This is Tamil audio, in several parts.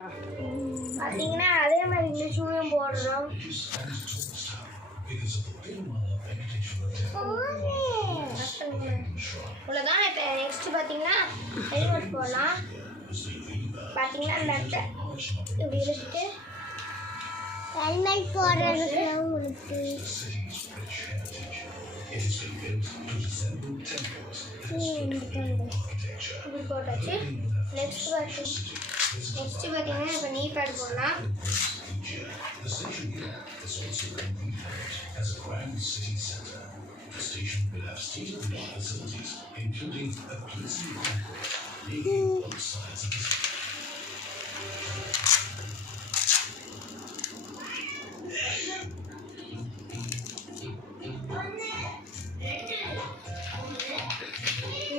பார்த்தீங்கன்னா அதே மாதிரி இந்த ஷூவையும் போடுறோம். இவ்வளோதான். இப்போ நெக்ஸ்ட் பார்த்தீங்கன்னா ஹெல்மெட் போடலாம். பார்த்தீங்கன்னா இந்த இடத்த இப்படி இழுத்துட்டு ஹெல்மெட் போடுறதுக்கு உங்களுக்கு இப்படி போட்டாச்சு. நெக்ஸ்ட் பார்த்தீங்கன்னா இப்போ நீ பேட் போடலாம். The station will have state-of-the-art facilities, including a pleasing concourse leading both sides of the city.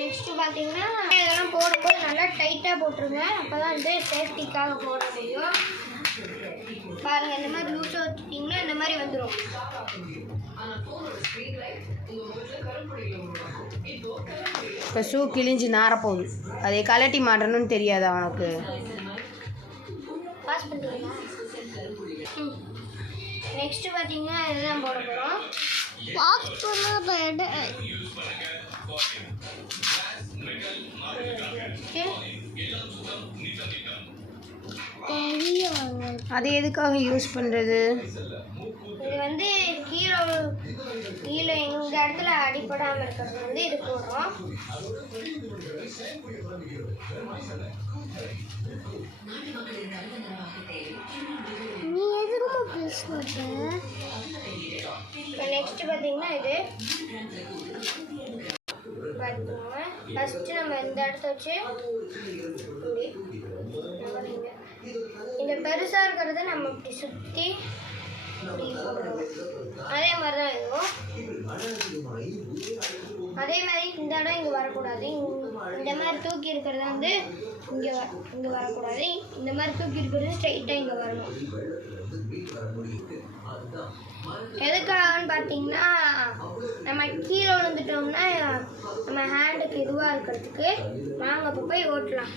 Next பார்த்தீங்கன்னா இதெல்லாம் போடும்போது நல்லா டைட்டாக போட்டுருங்க. அப்போ தான் வந்து சேஃப்டிக்காக போட முடியும். பாருங்கள், இந்த மாதிரி லூஸாக வச்சுட்டிங்கன்னா இந்த மாதிரி வந்துடும். இப்போ ஷூ கிழிஞ்சு நாரப்போகுது. அதை கலட்டி மாட்டணும்னு தெரியாது அவனுக்கு. பாஸ் பண்ணுறீங்களா? நெக்ஸ்ட்டு பார்த்தீங்கன்னா இதுதான் போட போகிறோம். பாஸ் பண்ண அது எதுக்காக யூஸ் பண்ணுறது? இது வந்து கீழே எங்கள் இடத்துல அடிப்படாமல் இருக்கிறது வந்து இது போடுறோம். நீ எதுக்கு பேச மாட்டேன்? இப்போ நெக்ஸ்ட் பார்த்தீங்கன்னா இது பார்த்துக்கோங்க. ஃபஸ்ட்டு நம்ம இந்த இடத்த வச்சு இந்த பெருசாக இருக்கிறத நம்ம இப்படி சுற்றி இப்படி போடுறோம். அதே மாதிரி தான் இருக்கும். அதே மாதிரி இந்த இடம் இங்கே வரக்கூடாது. இந்த மாதிரி தூக்கி இருக்கிறது வந்து இங்கே வரக்கூடாது. இந்த மாதிரி தூக்கி இருக்கிறது ஸ்ட்ரைட்டாக இங்கே வரணும். எதுக்காகன்னு பார்த்தீங்கன்னா நம்ம கீழே விழுந்துட்டோம்னா நம்ம ஹேண்டுக்கு இதுவாக இருக்கிறதுக்கு நாங்கள் இப்போ போய் ஓட்டலாம்.